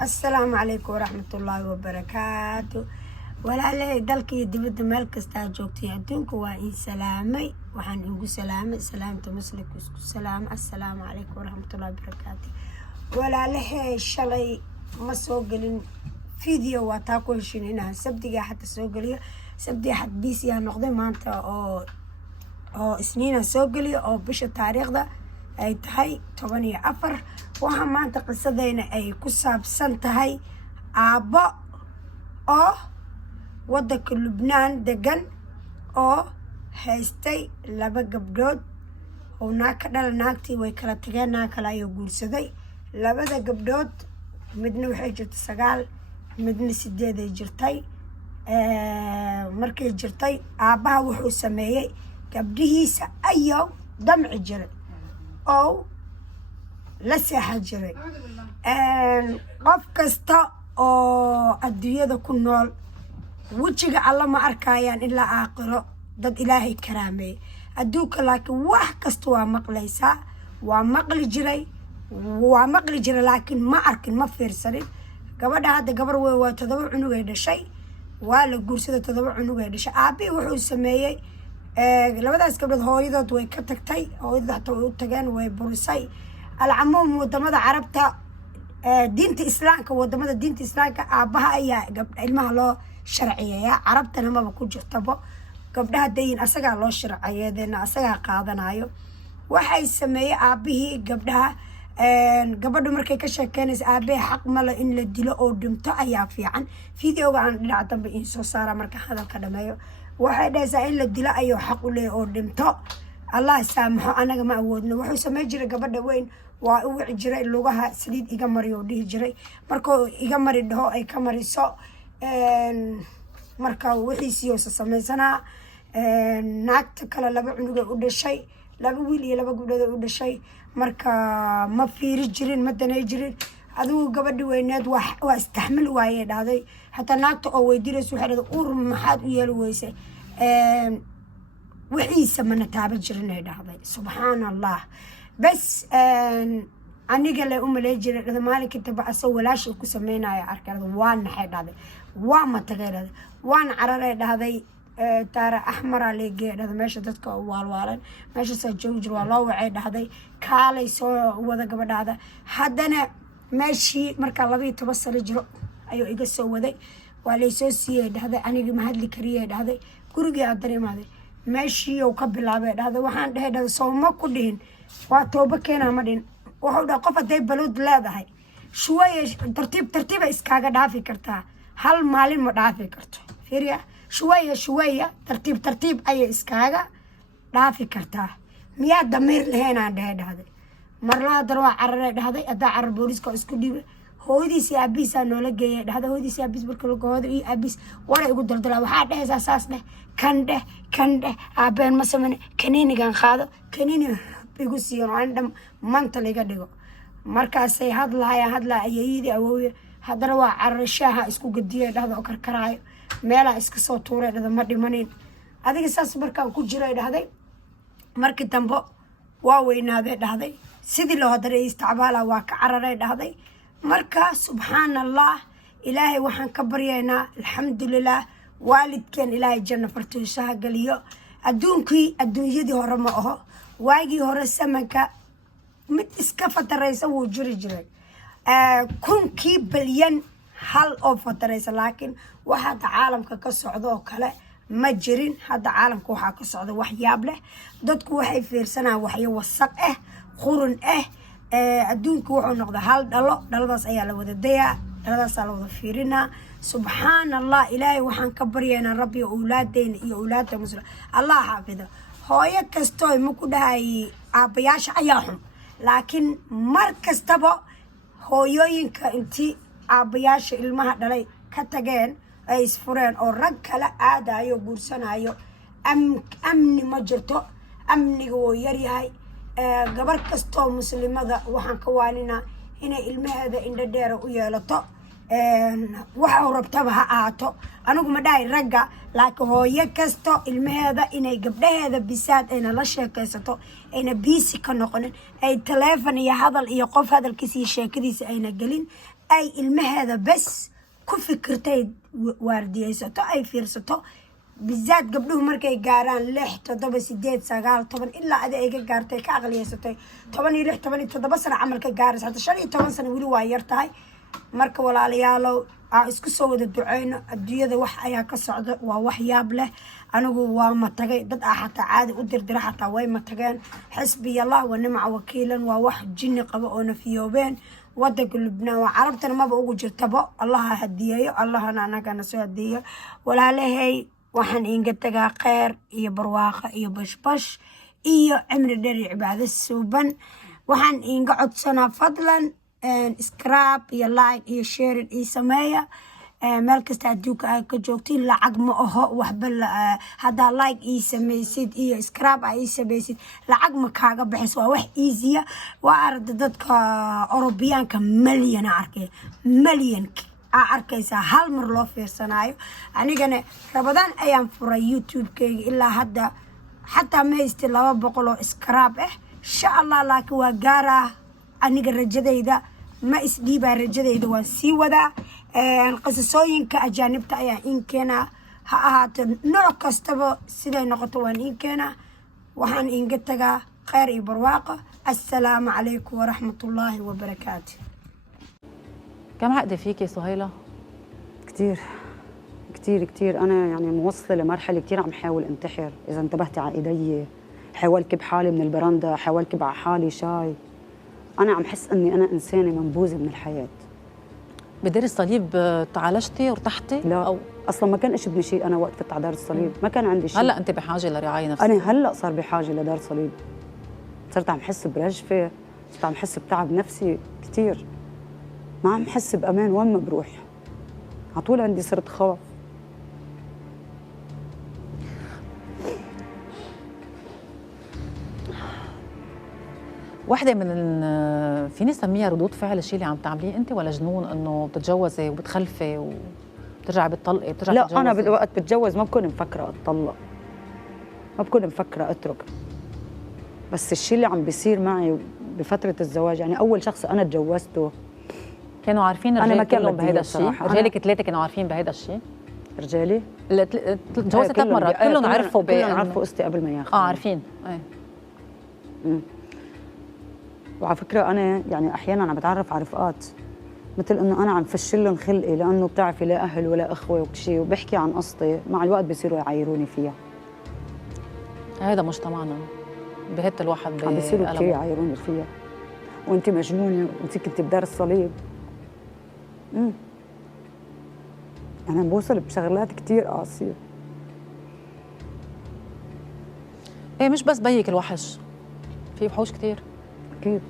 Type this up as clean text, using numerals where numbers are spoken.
السلام عليكم ورحمة الله وبركاته. ولا لي دلكي دبد ملك استاجوكتي أدونك وإن سلامي وحن إنكو سلامي سلامة مسلك وسكو سلام. السلام عليكم ورحمة الله وبركاته. ولا لي شلي ما سوقلين فيديو واتاكو هشينينا سبدي حتى سوقلي سبدي حد بيسي هنقضي مانتا أو سنين سوقلي أو بش التاريخ ده ay tahay 14 waxa maanta qisadeyna ay ku saabsan tahay aabbo oo wadanka Lubnaan degan oo haystay laba gabdhood oo naagtii way kala tageen kala ay guursaday labada gabdhood midna waxay jirtay 9 midna 8 ay jirtay markay jirtay aabaha wuxuu sameeyay gabdhihiisa ayo damci jiray أو لسه حجري قف كستا أو الدنيا ده كنول وجهك الله ما أركايان إلا آخره ضد إلهي كرامي أدوك لكن واحد كستوا مقليسا ومقل جري لكن ما أركن ما فيرسري قبل هذا قبر وتدور عنو هذا شيء ولا جورس تدور عنو هذا شيء أبي وحول سميه labadaas gabdhood hooyadood way ka tagtay hooyada xataa way u tageen way burisay alcamuum wadamada carabta diinta islaamka wadamada diinta islaamka aabaha ayaa ilmaha loo sharciyeeyaa carabtana maba ku jirtaba gabdhaha dayin asaga loo sharciyeedeena asaga qaadanayo waxay sameeyay aabihii gabdhaha gabadhu markay ka sheekeynaysa aabaha xaq ma la in la dilo oo dhinto ayaa fiican fiidiyowga aan dhinaca dambe in soo saara marka hadalka dhameeyo waxay dhaysaa in la dilo ayuu xaq u leeyahay oo dhinto allah saamaxo anaga ma awoodno wuxuu sameey jiray gabadha weyn waa u wici jiray lugaha saliid iga mariyo dhihi jiray markuu iga mari dhaho ay ka mariso marka wixiisii oo sameeysanaa naagta kale laba cunug u dhashay laba wiil iyo laba gabdhood u dhashay marka ma fiiri jirin ma danay jirin adigu gabadhi weyneed waa istaxmil waayay dhaaday hatta naagta oo weydiinayso waxay dhahday ur maxaad u yeeli weysay wixiisa mana taaba jirin ay dhahday subhanallah bas aniga la umalay jiray dhada maalinka taba asoo walaashay ku sameynaya arkada waa naxay dhahday waa ma tagay dhahday waan cararay dhahday taara ahmar leegay dhahday meesha dadka waalwaalan meesha soo joog jir waa loo wacay dhahday kaalay soo wada gabadhaada haddana ماشي مركا 12 سنة جرو أيو إيجا سوودي وعلي سوسي هذا أنا ما هاد لي كريه هذا كورجي أدري ما هذا ماشي وقبل عباد هذا وحن هذا صوما كلهن وتوبة كنا مدين وحدا قفة ده بلود لا ده هاي شوية ترتيب إسكاجا دافي كرتا هل مالين مدافي كرتا فيريا شوية ترتيب أي إسكاجا دافي كرتا ميا دمير لهنا هذا مرلا دروا عرر هذا أدا عرر بوليس كأسكودي هودي سيابيس أنا لقيه هذا هودي سيابيس بركلو هذا إيه أبيس ولا يقول درلا واحد هذا أساسنا كنده أبين مثلا كنيني كان خاذ كنيني بيقول سيون عندهم منطقة قديقو مركز سي هذا لا يجيدي أو هذا روا عرر شاها اسكو قديه هذا أكر كراي مالا اسكو صوتورة هذا مدي منين هذا أساس بركة كوجرا هذا مركز تنبو واوين هذا sidii loo hadaray isticmaala waa ka cararay dhahday marka subhanallah ilaahay waxaan ka baryaynaa alxamdulillah waalidkeen ilaahay janno fartuusaha galiyo adduunyadii hore ma aho waagii hore samanka mid iska fataraysa wuu jiri jiray kunkii bilyan hal oo fataraysa laakiin waxa hadda caalamka ka socdo oo kale ma jirin hadda caalamka waxaa ka socda waxyaab leh dadku waxay fiirsanayaan waxyo wasaq ah قرن أدونك وحنا نقضي هال دلوا أيا لو ذا ديا دلوا سالوا ذا فيرنا سبحان الله إلهي وحن كبرينا ربي أولادين يا أولاد مسلم الله حافظه هاي كستوي مكوده هاي أبياش أياهم لكن مركز تبع هايين كأنتي أبياش المها دلي كتجين أي سفرين أو رجلا عادة أيو بورسنا أيو أمني مجرته أمني ويري هاي gabar kastoo muslimada waxaan ka waaninaa inay ilmaheeda indho dheer u yeelato waxa uu rabtaba ha ahaato anigu ma dhahay ragga laakiin hooyo kasto ilmaheeda inay gabdhaheeda bisaad ayna la sheekaysato ayna biisi ka noqonin ay teleefon iyo hadal iyo qof hadalkiisa iyo sheekadiisa ayna gelin ay ilmaheeda bes ku fikirtay waardiyaysato ay fiirsato bizaad gabdhuhu markay gaaraan 6 7 8 9 10 ilaa adi ay ka gaartay ka aqliyaysatay 16 17 sano camal ka gaaraysa hata 15 sano weli waa yar tahay marka walaalayaalow aan isku soo wada duceyno adduunyada wax ayaa ka socda waa wax yaab leh anigu waa ma tagay dad xataa caadi u dirdira xataa way ma tageen xisbiyallah wa nimca wakiilan waa wax jinni qabo oo nafiyoobeen wadanka Lubnaan waa carabtana maba ugu jirtaba Allah ha hadiyeeyo Allahna anagana soo hadiyeeyo walaalahay waxaan inga tagaa khayr iyo barwaaqo iyo bashbash iyo cimri dheer iyo cibaado suuban waxaan inga codsanaa fadlan scrap iyo like iyo share iyo sameeya meel kasta adduunka aad ka joogtiin lacag ma aho waxba haddaa like ii samaysid iyo scrap aa ii samaysid lacag ma kaaga baxayso waa wax easya waa aragta dadka Orobiyaanka milyan arkay milyan aa arkaysaa hal mar loo fiirsanaayo anigana Ramadaan ayaan furay YouTube-kayga ilaa hadda xataa ma haysti 200 oo scrap insha Allah laakiin waa gaaraa aniga rajadayda ma isdhiibaa rajadayda waan sii wadaa qisasooyinka ajaanibta ayaa in keenaa ha ahaato nooc kastaba siday noqoto waan in keenaa waxaan inga tagaa khayr iyo barwaaqo assalaamu calaykum waraxmatullaahi wabarakaatu كم عقدة فيكي سهيلة؟ كتير كتير كتير أنا يعني موصلة لمرحلة كتير عم حاول انتحر إذا انتبهتي على إيدي حاولت كب حالي من البرندة حاولت كب على حالي شاي أنا عم حس إني أنا إنسانة منبوذة من الحياة بدير الصليب تعالجتي وارتحتي؟ لا أو أصلا ما كان إشي شيء أنا وقت فتت على دار الصليب ما كان عندي شيء هلا أنت بحاجة لرعاية نفسية أنا هلا صار بحاجة لدار صليب صرت عم حس برجفة صرت عم حس بتعب نفسي كتير ما عم حس بأمان وين ما بروح على طول عندي صرت خوف وحدة من فيني سميها ردود فعل الشيء اللي عم تعمليه أنت ولا جنون إنه بتتجوزي وبتخلفي وبترجعي بتطلقي بترجعي لا تتجوزي؟ أنا بالوقت بتجوز ما بكون مفكرة أتطلق ما بكون مفكرة أترك بس الشيء اللي عم بيصير معي بفترة الزواج يعني أول شخص أنا تجوزته كانوا عارفين أنا ما الرجال كان كلهم بدي بهيدا الصراحة. الشيء؟ رجالك ثلاثة كانوا عارفين بهيدا الشيء؟ رجالي تجوزت 3 مرات كلهم عرفوا كلهم عرفوا قصتي قبل ما ياخذوا عارفين ايه وعلى فكرة أنا يعني أحياناً عم بتعرف على رفقات مثل إنه أنا عم فشلهم خلقي لأنه بتعرفي لا أهل ولا أخوة وكشي وبحكي عن قصتي مع الوقت بيصيروا يعايروني فيها هذا مجتمعنا بهت الواحد عم بيصيروا كثير يعايروني فيها وأنت مجنونة وأنت كنت بدار الصليب أنا بوصل بشغلات كثير قاسية ايه مش بس بيك الوحش في وحوش كثير أكيد